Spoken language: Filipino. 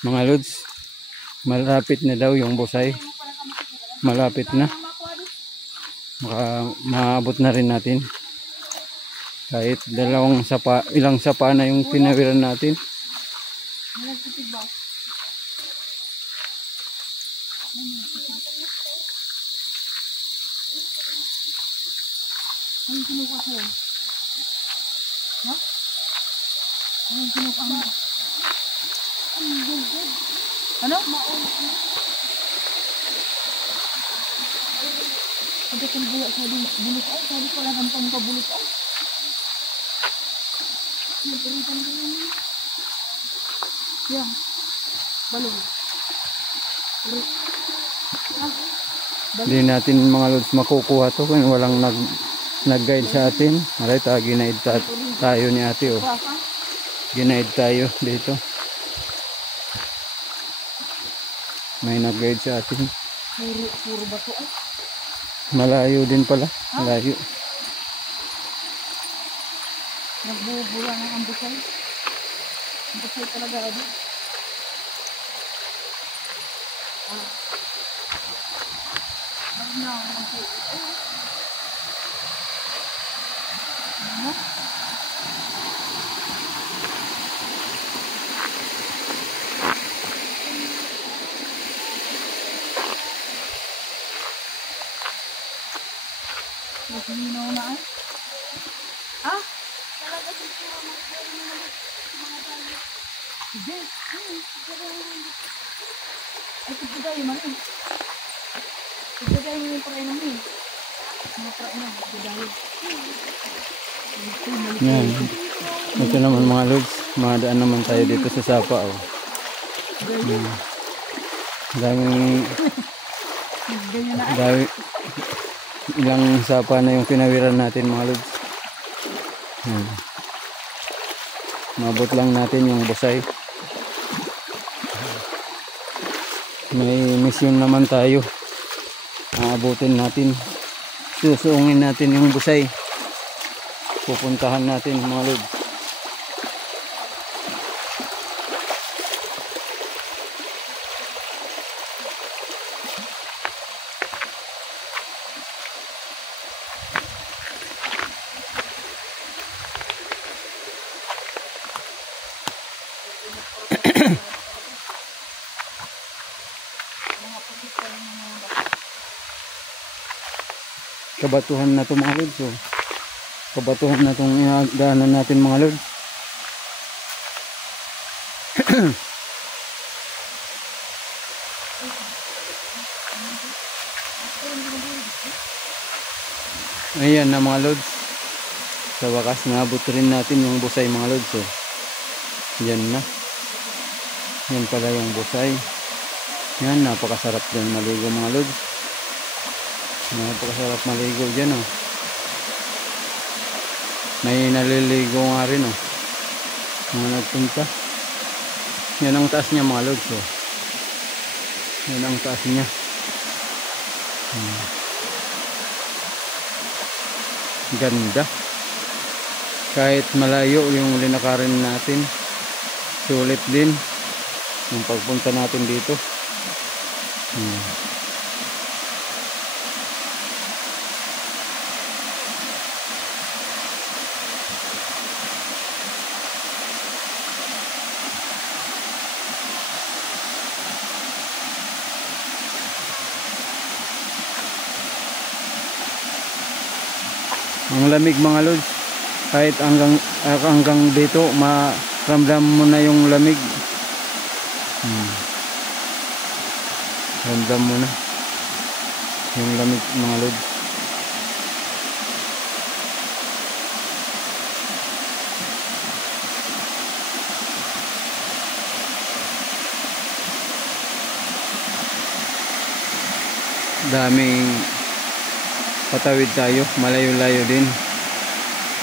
Mga lods, malapit na daw yung busay. Malapit na. Maabot na rin natin. Kahit dalawang sapa, ilang sapa na yung pinawiran natin. Ang kinuha ko. Ha? Ang kinuha mo. Ano? Ada kang buwa sa bulok ay, sabi ko lang ang pangkabulok ay. Nagperitan ko lang. Yan. Balong. Hindi natin mga lods makukuha to kung walang nag-guide sa atin. Alright, ginaid tayo ni ate oh. Ginaid tayo dito. May nag-guide sa atin. Puro bato ay. Malayo din pala. Malayo. Nagbubula ng ambusay. Ambusay talaga ado. No, Naglinaw na ay. Ah? Talaga siguro mga tayo. Sige. Ay, tigagay mo rin. Tigagay mo yung parainan mo eh. Mga parainan, tigagay. Yan. Ito naman mga lods. Madaan naman tayo dito sa sapa oh. Daming ilang sapa na yung pinawiran natin mga lods. Mabot lang natin yung busay. May mission naman tayo. Aabutin natin. Susuungin natin yung busay. Pupuntahan natin mga lods. Kabatuhan na ito mga lods oh. Kabatuhan na itong inagdaanan natin mga lods. Ayan na mga lods. Sa wakas naabot rin natin yung busay mga lods oh. Yan na. Yan pala yung busay. Yan, napakasarap dyan maligo mga lods. Napakasarap maligo dyan oh. May naliligo nga rin oh. Mga nagpunta. Yan ang taas niya mga lods oh. Yan ang taas niya. Ganda. Kahit malayo yung linakarin natin, sulit din yung pagpunta natin dito. Ang lamig mga lods. Kahit hanggang dito maramdam mo na yung lamig. Ramdam mo na yung lamig mga lods. Daming patawid tayo, malayo-layo din.